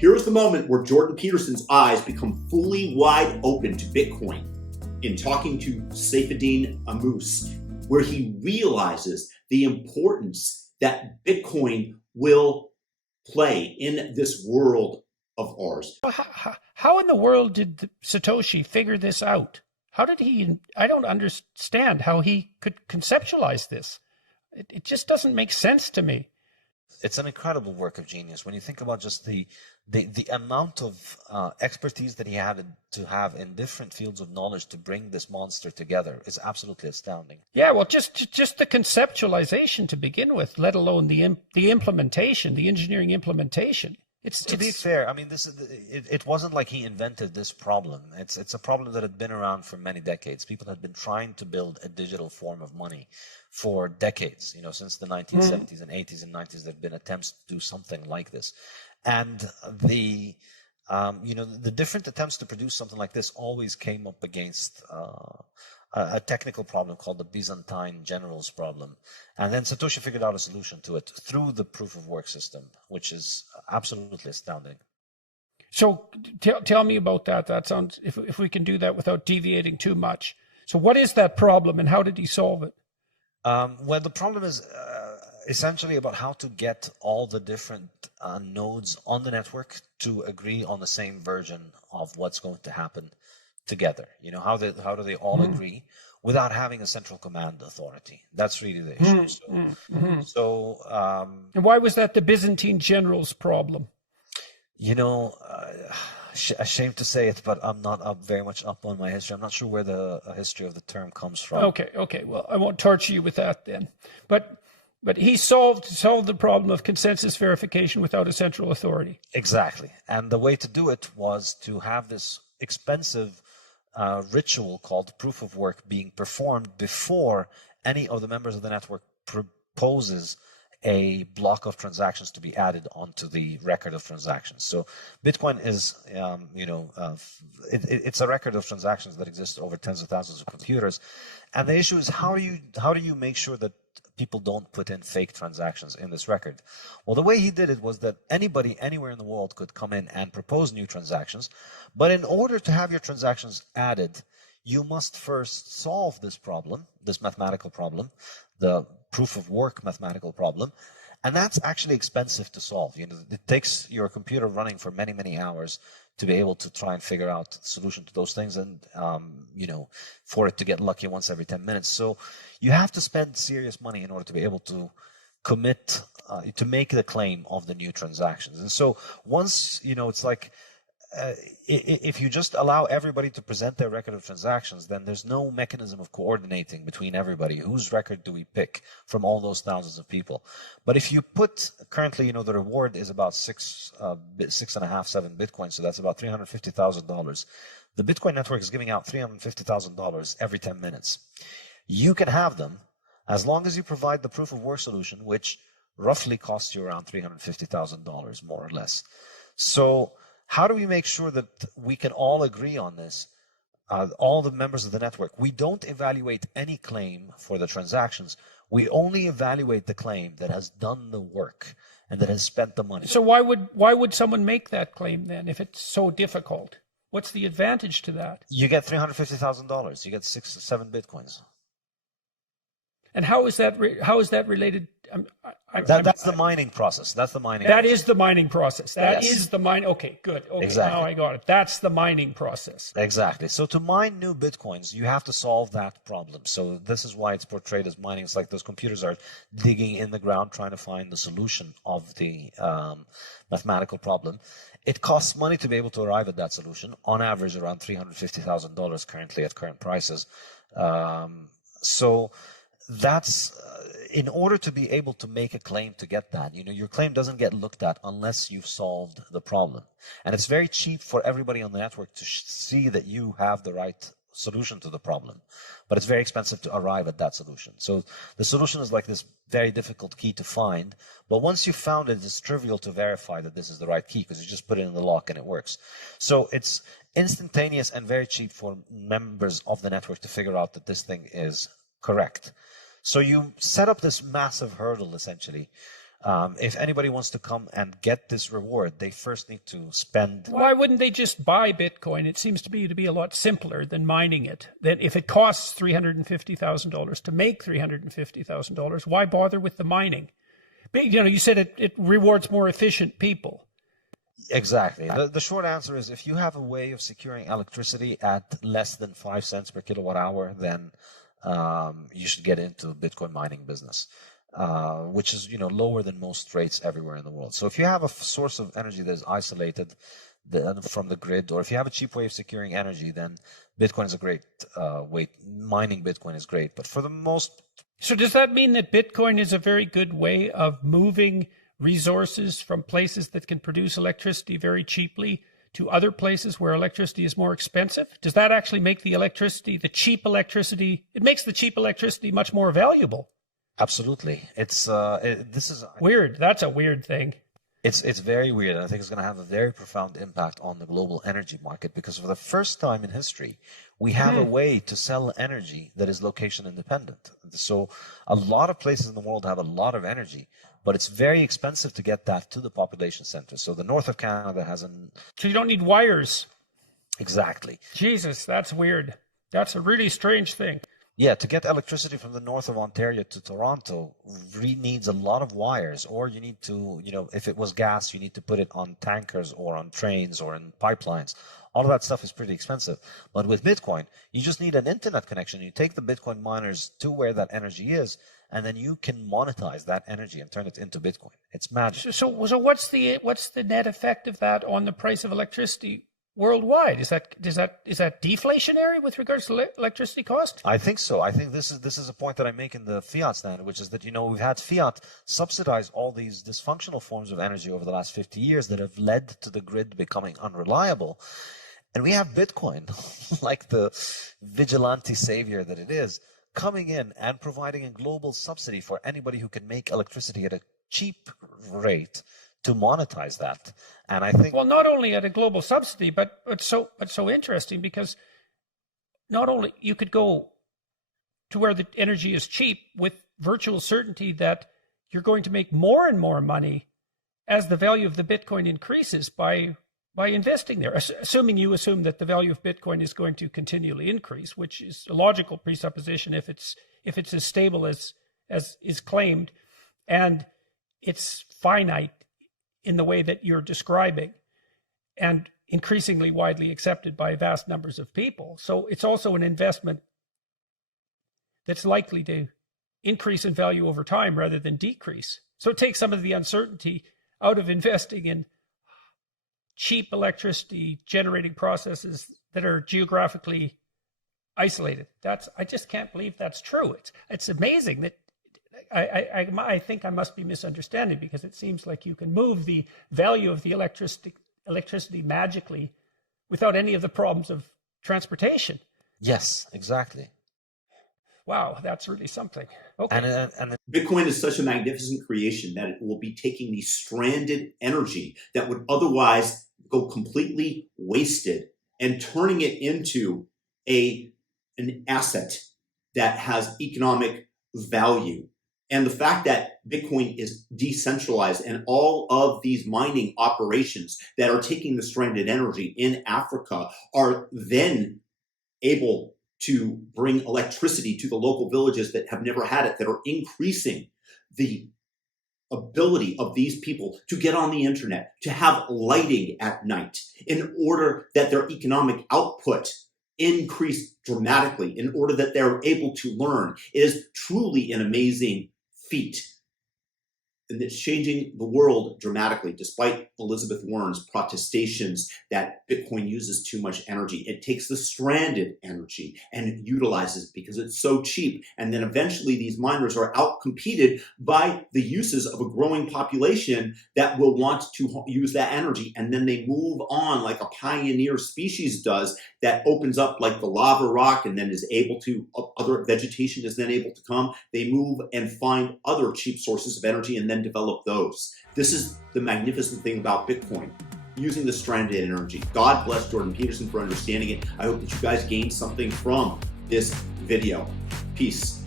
Here's the moment where Jordan Peterson's eyes become fully wide open to Bitcoin in talking to saifedean ammous, where he realizes the importance that Bitcoin will play in this world of ours. How in the world did Satoshi figure this out? How did he? I don't understand how he could conceptualize this. It just doesn't make sense to me. It's an incredible work of genius when you think about just the amount of expertise that he had to have in different fields of knowledge to bring this monster together is absolutely astounding. Yeah, well, just the conceptualization to begin with, let alone the implementation, the engineering implementation. To be fair, I mean, it wasn't like he invented this problem. It's a problem that had been around for many decades. People had been trying to build a digital form of money for decades. You know, since the 1970s and 80s and 90s, there have been attempts to do something like this. And the different attempts to produce something like this always came up against a technical problem called the Byzantine generals problem. And then Satoshi figured out a solution to it through the proof of work system, which is absolutely astounding. So tell me about that. That sounds, if we can do that without deviating too much. So what is that problem and how did he solve it? Well, the problem is essentially about how to get all the different nodes on the network to agree on the same version of what's going to happen together. You know, how do they all agree without having a central command authority? That's really the issue. And why was that the Byzantine generals' problem? You know, ashamed to say it, but I'm not very much up on my history. I'm not sure where the history of the term comes from. Okay. Well, I won't torture you with that then. But he solved the problem of consensus verification without a central authority. Exactly. And the way to do it was to have this expensive ritual called proof of work being performed before any of the members of the network proposes a block of transactions to be added onto the record of transactions. So Bitcoin is, it's a record of transactions that exists over tens of thousands of computers. And the issue is how do you make sure that people don't put in fake transactions in this record? Well, the way he did it was that anybody anywhere in the world could come in and propose new transactions. But in order to have your transactions added, you must first solve this problem, this mathematical problem, the proof of work mathematical problem. And that's actually expensive to solve. You know, it takes your computer running for many, many hours to be able to try and figure out the solution to those things, and for it to get lucky once every 10 minutes. So you have to spend serious money in order to be able to commit to make the claim of the new transactions. And so once, it's like if you just allow everybody to present their record of transactions, then there's no mechanism of coordinating between everybody. Whose record do we pick from all those thousands of people? But if you put, currently, the reward is about 6.5-7 Bitcoin, so that's about $350,000. The Bitcoin network is giving out $350,000 every 10 minutes. You can have them as long as you provide the proof of work solution, which roughly costs you around $350,000, more or less. So how do we make sure that we can all agree on this, all the members of the network? We don't evaluate any claim for the transactions. We only evaluate the claim that has done the work and that has spent the money. So why would someone make that claim then if it's so difficult? What's the advantage to that? You get $350,000. You get 6-7 Bitcoins. And how is that related? That's the mining process. That's the mining. That is the mining process. That is the mine. Okay, good. Okay, exactly. Now I got it. That's the mining process. Exactly. So to mine new Bitcoins, you have to solve that problem. So this is why it's portrayed as mining. It's like those computers are digging in the ground trying to find the solution of the mathematical problem. It costs money to be able to arrive at that solution, on average around $350,000 currently at current prices. So that's in order to be able to make a claim to get that, your claim doesn't get looked at unless you've solved the problem. And it's very cheap for everybody on the network to see that you have the right solution to the problem, but it's very expensive to arrive at that solution. So the solution is like this very difficult key to find, but once you've found it, it's trivial to verify that this is the right key because you just put it in the lock and it works. So it's instantaneous and very cheap for members of the network to figure out that this thing is correct. So you set up this massive hurdle, essentially, If anybody wants to come and get this reward, they first need to spend. Why wouldn't they just buy Bitcoin? It seems to be a lot simpler than mining it. Then if it costs $350,000 to make $350,000, why bother with the mining? But, you said it rewards more efficient people. Exactly. The short answer is, if you have a way of securing electricity at less than 5 cents per kilowatt hour, then you should get into Bitcoin mining business. Which is lower than most rates everywhere in the world. So if you have a source of energy that is isolated from the grid, or if you have a cheap way of securing energy, then Bitcoin is a great way. Mining Bitcoin is great, but for the most. So does that mean that Bitcoin is a very good way of moving resources from places that can produce electricity very cheaply to other places where electricity is more expensive? Does that actually make the cheap electricity, it makes the cheap electricity much more valuable? Absolutely. This is weird. That's a weird thing. It's very weird. I think it's going to have a very profound impact on the global energy market, because for the first time in history, we have a way to sell energy that is location independent. So a lot of places in the world have a lot of energy, but it's very expensive to get that to the population centers. So the north of Canada has So you don't need wires. Exactly. Jesus, that's weird. That's a really strange thing. Yeah, to get electricity from the north of Ontario to Toronto needs a lot of wires, or you need to, if it was gas, you need to put it on tankers or on trains or in pipelines. All of that stuff is pretty expensive. But with Bitcoin, you just need an internet connection. You take the Bitcoin miners to where that energy is, and then you can monetize that energy and turn it into Bitcoin. It's magic. So what's the net effect of that on the price of electricity worldwide? Is that deflationary with regards to electricity cost? I think so. I think this is a point that I make in the fiat standard, which is that we've had fiat subsidize all these dysfunctional forms of energy over the last 50 years that have led to the grid becoming unreliable. And we have Bitcoin, like the vigilante savior that it is, coming in and providing a global subsidy for anybody who can make electricity at a cheap rate to monetize that. And I think, well, not only at a global subsidy, but so interesting, because not only you could go to where the energy is cheap with virtual certainty that you're going to make more and more money as the value of the Bitcoin increases by investing there, assuming that the value of Bitcoin is going to continually increase, which is a logical presupposition if it's as stable as is claimed, and it's finite in the way that you're describing, and increasingly widely accepted by vast numbers of people. So it's also an investment that's likely to increase in value over time rather than decrease. So it takes some of the uncertainty out of investing in cheap electricity generating processes that are geographically isolated. I just can't believe that's true. It's amazing that I think I must be misunderstanding, because it seems like you can move the value of the electricity magically without any of the problems of transportation. Yes, exactly. Wow, that's really something. Okay. And Bitcoin is such a magnificent creation that it will be taking the stranded energy that would otherwise go completely wasted and turning it into an asset that has economic value. And the fact that Bitcoin is decentralized and all of these mining operations that are taking the stranded energy in Africa are then able to bring electricity to the local villages that have never had it, that are increasing the ability of these people to get on the internet, to have lighting at night, in order that their economic output increase dramatically, in order that they're able to learn. It is truly an amazing feat. And it's changing the world dramatically, despite Elizabeth Warren's protestations that Bitcoin uses too much energy. It takes the stranded energy and utilizes it because it's so cheap. And then eventually these miners are outcompeted by the uses of a growing population that will want to use that energy. And then they move on like a pioneer species does, that opens up like the lava rock and then is able to, other vegetation is then able to come. They move and find other cheap sources of energy and then develop those. This is the magnificent thing about Bitcoin, using the stranded energy. God bless Jordan Peterson for understanding it. I hope that you guys gained something from this video. Peace.